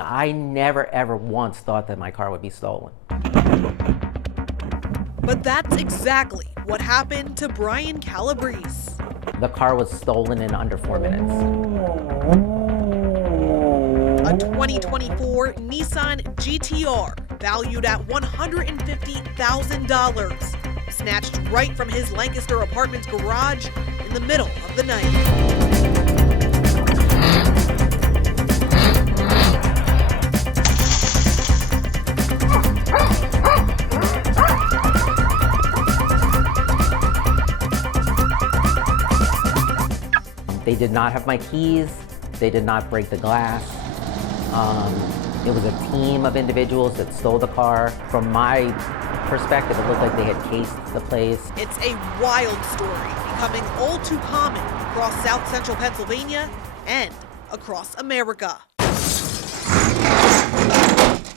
I never ever once thought that my car would be stolen. But that's exactly what happened to Brian Calabrese. The car was stolen in under 4 minutes. A 2024 Nissan GTR valued at $150,000, snatched right from his Lancaster apartment's garage in the middle of the night. They did not have my keys. They did not break the glass. It was a team of individuals that stole the car. From my perspective, it looked like they had cased the place. It's a wild story, becoming all too common across South Central Pennsylvania and across America.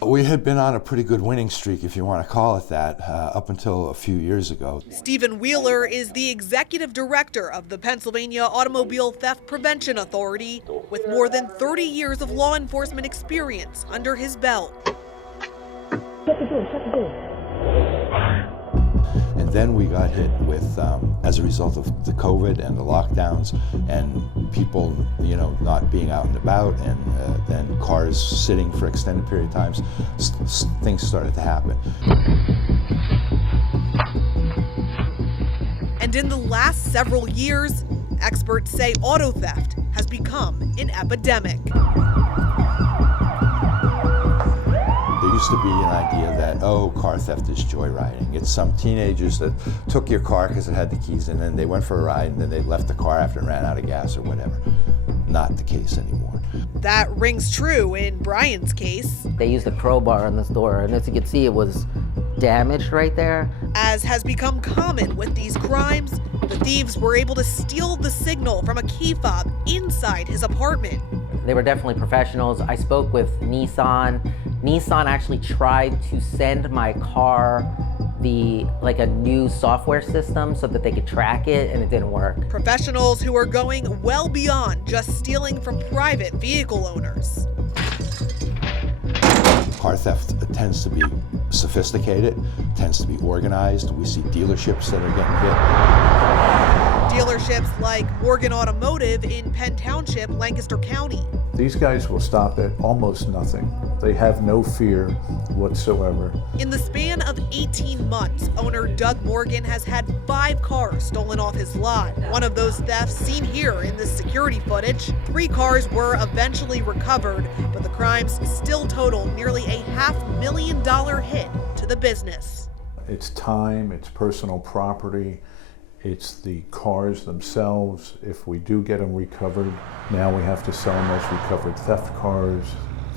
We had been on a pretty good winning streak, if you want to call it that, up until a few years ago. Stephen Wheeler is the executive director of the Pennsylvania Automobile Theft Prevention Authority, with more than 30 years of law enforcement experience under his belt. And then we got hit with, as a result of the COVID and the lockdowns and people, not being out and about, and then cars sitting for extended period of times, things started to happen. And in the last several years, experts say auto theft has become an epidemic. There used to be an idea that, car theft is joyriding. It's some teenagers that took your car because it had the keys, and then they went for a ride, and then they left the car after it ran out of gas or whatever. Not the case anymore. That rings true in Brian's case. They used a crowbar on this door, and as you can see, it was damaged right there. As has become common with these crimes, the thieves were able to steal the signal from a key fob inside his apartment. They were definitely professionals. I spoke with Nissan. Nissan actually tried to send my car a new software system so that they could track it, and it didn't work. Professionals who are going well beyond just stealing from private vehicle owners. Car theft tends to be sophisticated, tends to be organized. We see dealerships that are getting hit. Dealerships like Morgan Automotive in Penn Township, Lancaster County. These guys will stop at almost nothing. They have no fear whatsoever. In the span of 18 months, owner Doug Morgan has had 5 cars stolen off his lot. One of those thefts seen here in this security footage. 3 cars were eventually recovered, but the crimes still total nearly a $500,000 hit to the business. It's time, it's personal property, it's the cars themselves. If we do get them recovered, now we have to sell them as recovered theft cars.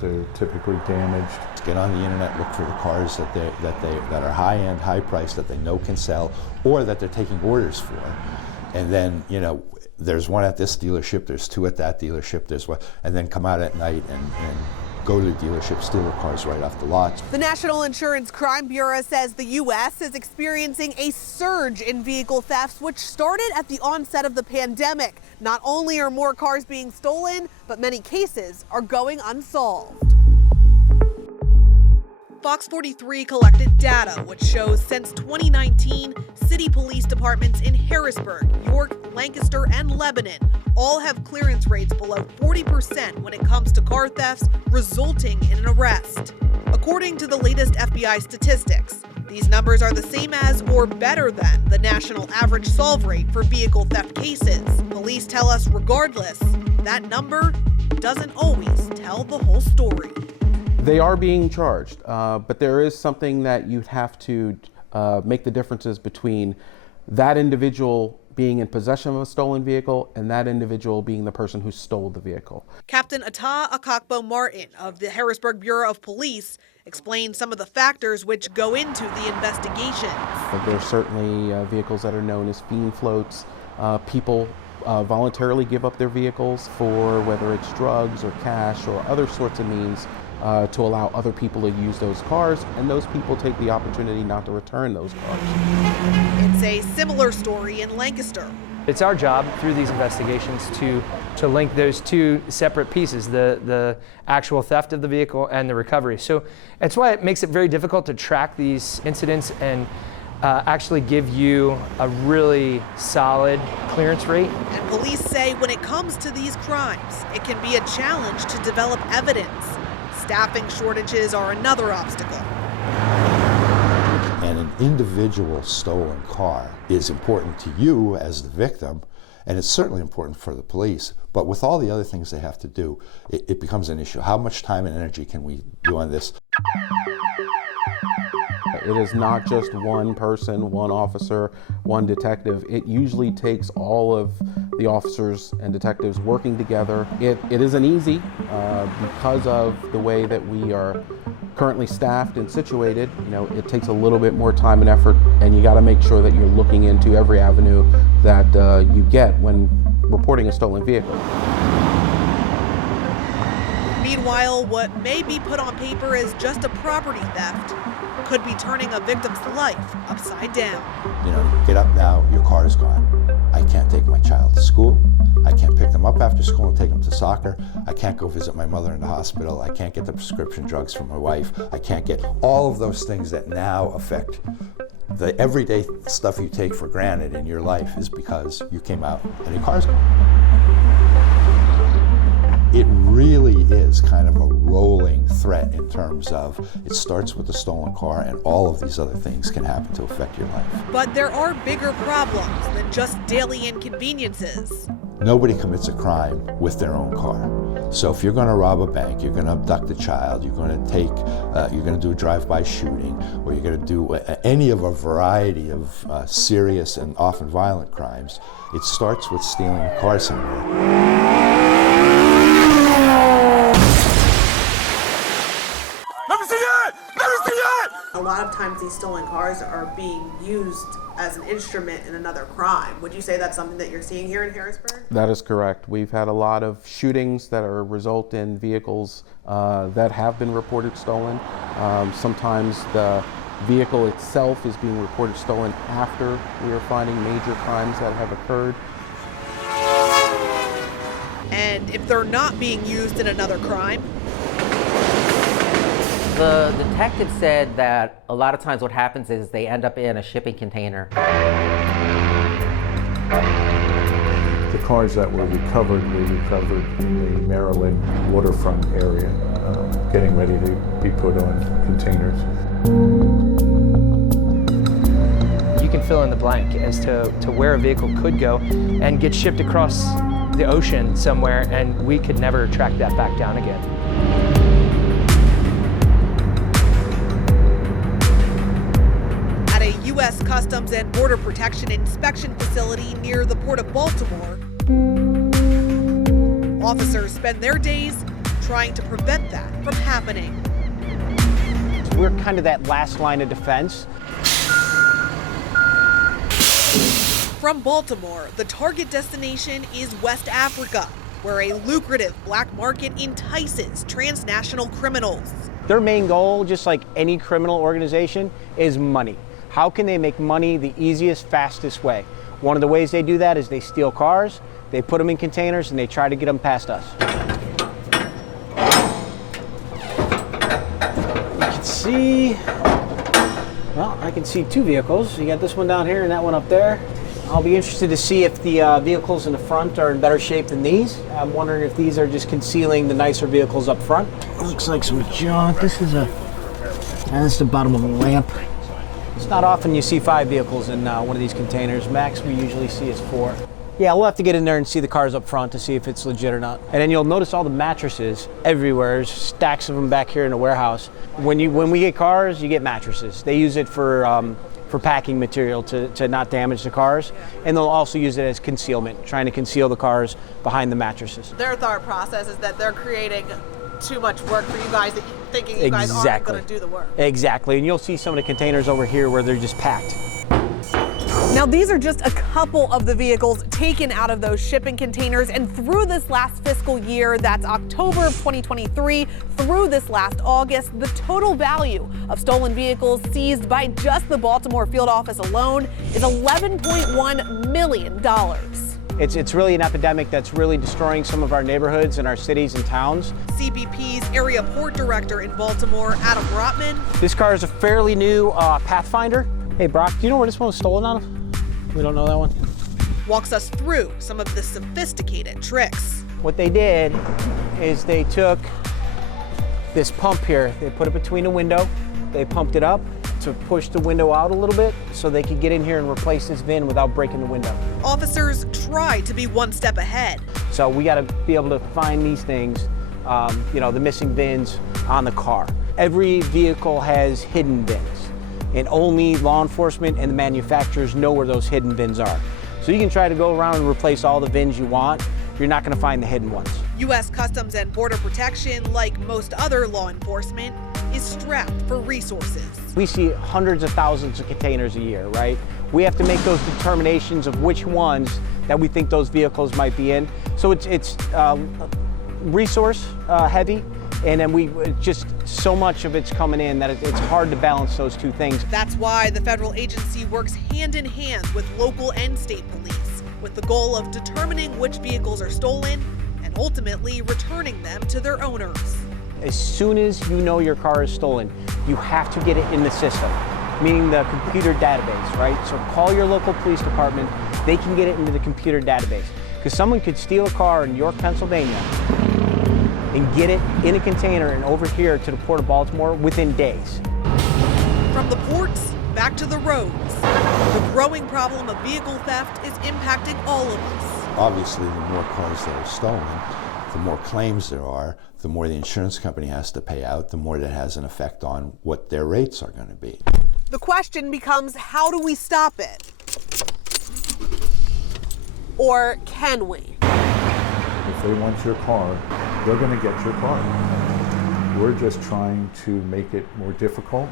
They're typically damaged. Get on the internet, look for the cars that are high-end, high-priced, that they know can sell, or that they're taking orders for. And then, there's one at this dealership, there's 2 at that dealership, there's one, and then come out at night and go to the dealership, steal the cars right off the lots. The National Insurance Crime Bureau says the U.S. is experiencing a surge in vehicle thefts, which started at the onset of the pandemic. Not only are more cars being stolen, but many cases are going unsolved. Fox 43 collected data which shows since 2019, city police departments in Harrisburg, York, Lancaster, and Lebanon all have clearance rates below 40% when it comes to car thefts, resulting in an arrest. According to the latest FBI statistics, these numbers are the same as or better than the national average solve rate for vehicle theft cases. Police tell us regardless, that number doesn't always tell the whole story. They are being charged, but there is something that you'd have to make the differences between that individual being in possession of a stolen vehicle and that individual being the person who stole the vehicle. Captain Gta Pkg Martin of the Harrisburg Bureau of Police explained some of the factors which go into the investigation. There are certainly vehicles that are known as fiend floats. People voluntarily give up their vehicles for whether it's drugs or cash or other sorts of means to allow other people to use those cars, and those people take the opportunity not to return those cars. It's a similar story in Lancaster. It's our job through these investigations to link those two separate pieces, the actual theft of the vehicle and the recovery. So that's why it makes it very difficult to track these incidents and actually give you a really solid clearance rate. And police say when it comes to these crimes, it can be a challenge to develop evidence. Staffing shortages are another obstacle. And an individual stolen car is important to you as the victim, and it's certainly important for the police, but with all the other things they have to do, it becomes an issue. How much time and energy can we do on this? It is not just one person, one officer, one detective. It usually takes all of the officers and detectives working together. It isn't easy because of the way that we are currently staffed and situated. You know, it takes a little bit more time and effort, and you got to make sure that you're looking into every avenue that you get when reporting a stolen vehicle. Meanwhile, what may be put on paper as just a property theft could be turning a victim's life upside down. You know, get up now, your car is gone. I can't take my child to school. I can't pick them up after school and take them to soccer. I can't go visit my mother in the hospital. I can't get the prescription drugs from my wife. I can't get all of those things that now affect the everyday stuff you take for granted in your life is because you came out and your car's gone. It really is kind of a rolling threat in terms of it starts with the stolen car and all of these other things can happen to affect your life. But there are bigger problems than just daily inconveniences. Nobody commits a crime with their own car. So if you're going to rob a bank, you're going to abduct a child, you're going to do a drive-by shooting, or you're going to do any of a variety of serious and often violent crimes, it starts with stealing a car somewhere. A lot of times these stolen cars are being used as an instrument in another crime. Would you say that's something that you're seeing here in Harrisburg? That is correct. We've had a lot of shootings that result in vehicles that have been reported stolen. Sometimes the vehicle itself is being reported stolen after we are finding major crimes that have occurred. And if they're not being used in another crime? The detective said that a lot of times what happens is they end up in a shipping container. The cars that were recovered in the Maryland waterfront area, getting ready to be put on containers. You can fill in the blank as to where a vehicle could go and get shipped across the ocean somewhere, and we could never track that back down again. U.S. Customs and Border Protection inspection facility near the Port of Baltimore. Officers spend their days trying to prevent that from happening. We're kind of that last line of defense. From Baltimore, the target destination is West Africa, where a lucrative black market entices transnational criminals. Their main goal, just like any criminal organization, is money. How can they make money the easiest, fastest way? One of the ways they do that is they steal cars, they put them in containers, and they try to get them past us. You can see, well, I can see two vehicles. You got this one down here and that one up there. I'll be interested to see if the vehicles in the front are in better shape than these. I'm wondering if these are just concealing the nicer vehicles up front. Looks like some junk. This is that's the bottom of a lamp. It's not often you see 5 vehicles in one of these containers. Max we usually see is 4. Yeah, we'll have to get in there and see the cars up front to see if it's legit or not. And then you'll notice all the mattresses everywhere. There's stacks of them back here in the warehouse. When we get cars, you get mattresses. They use it for packing material to not damage the cars. And they'll also use it as concealment, trying to conceal the cars behind the mattresses. Their thought process is that they're creating too much work for you guys, thinking you guys aren't going to do the work. Exactly, and you'll see some of the containers over here where they're just packed. Now, these are just a couple of the vehicles taken out of those shipping containers, and through this last fiscal year, that's October of 2023, through this last August, the total value of stolen vehicles seized by just the Baltimore field office alone is $11.1 million. It's really an epidemic that's really destroying some of our neighborhoods and our cities and towns. CBP's area port director in Baltimore, Adam Rotman. This car is a fairly new Pathfinder. Hey Brock, do you know where this one was stolen out of? We don't know that one. Walks us through some of the sophisticated tricks. What they did is they took this pump here, they put it between the window, they pumped it up to push the window out a little bit so they could get in here and replace this VIN without breaking the window. Officers try to be one step ahead. So we got to be able to find these things, the missing VINs on the car. Every vehicle has hidden VINs, and only law enforcement and the manufacturers know where those hidden VINs are. So you can try to go around and replace all the VINs you want, you're not going to find the hidden ones. U.S. Customs and Border Protection, like most other law enforcement, is strapped for resources. We see hundreds of thousands of containers a year, right? We have to make those determinations of which ones that we think those vehicles might be in. So it's resource heavy, and then just so much of it's coming in that it's hard to balance those two things. That's why the federal agency works hand in hand with local and state police, with the goal of determining which vehicles are stolen and ultimately returning them to their owners. As soon as you know your car is stolen, you have to get it in the system, meaning the computer database, right? So call your local police department, they can get it into the computer database. Because someone could steal a car in York, Pennsylvania, and get it in a container and over here to the Port of Baltimore within days. From the ports back to the roads, the growing problem of vehicle theft is impacting all of us. Obviously, the more cars that are stolen, the more claims there are, the more the insurance company has to pay out, the more that has an effect on what their rates are going to be. The question becomes, how do we stop it? Or can we? If they want your car, they're going to get your car. We're just trying to make it more difficult,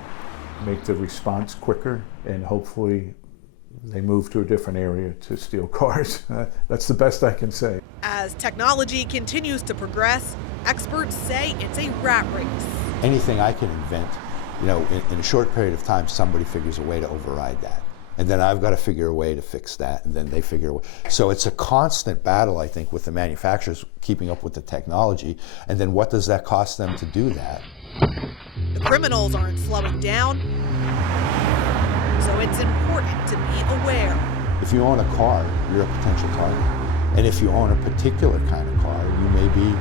make the response quicker, and hopefully they move to a different area to steal cars. That's the best I can say. As technology continues to progress, experts say it's a rat race. Anything I can invent, in a short period of time, somebody figures a way to override that. And then I've got to figure a way to fix that, and then they figure a way. So it's a constant battle, I think, with the manufacturers keeping up with the technology, and then what does that cost them to do that? The criminals aren't slowing down, so it's important to be aware. If you own a car, you're a potential target. And if you own a particular kind of car, you may be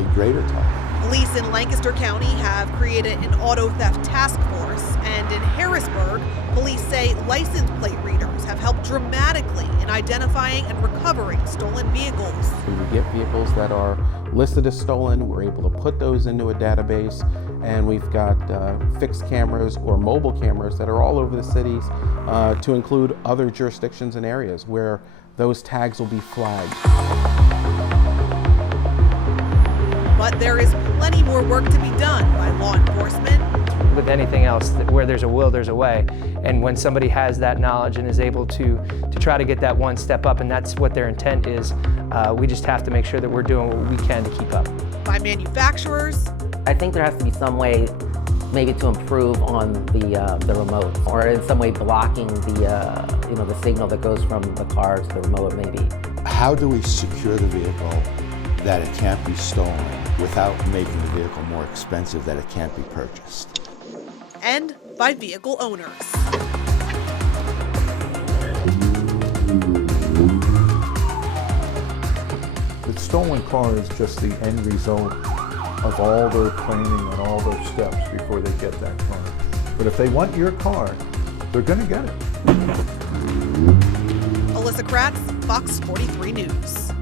a greater target. Police in Lancaster County have created an auto theft task force, and in Harrisburg, police say license plate readers have helped dramatically in identifying and recovering stolen vehicles. We get vehicles that are listed as stolen, we're able to put those into a database, and we've got fixed cameras or mobile cameras that are all over the cities to include other jurisdictions and areas where those tags will be flagged. But there is plenty more work to be done by law enforcement. With anything else, where there's a will, there's a way. And when somebody has that knowledge and is able to try to get that one step up, and that's what their intent is, we just have to make sure that we're doing what we can to keep up. By manufacturers. I think there has to be some way maybe to improve on the remote, or in some way blocking the signal that goes from the car to the remote maybe. How do we secure the vehicle that it can't be stolen without making the vehicle more expensive, that it can't be purchased? And by vehicle owners. The stolen car is just the end result of all their planning and all their steps before they get that car. But if they want your car, they're going to get it. Alyssa Kratz, Fox 43 News.